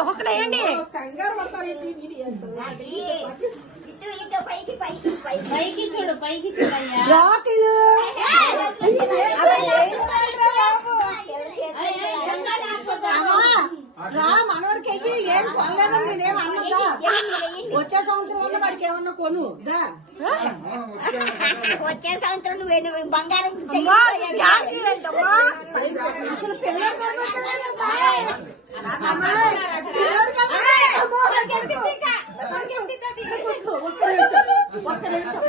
ఒక్కొక్కటి వేయండి. పైకి చూడు, పైకి చూడయ్యా. మనవాడికి ఏం కొనలేదని నేనేం అన్నదా. వచ్చే సంవత్సరం వల్ల వాడికి ఏమన్నా కొను. వచ్చే సంవత్సరం నువ్వు బంగారం అసలు పిల్లలు ఒక్క నిమిషం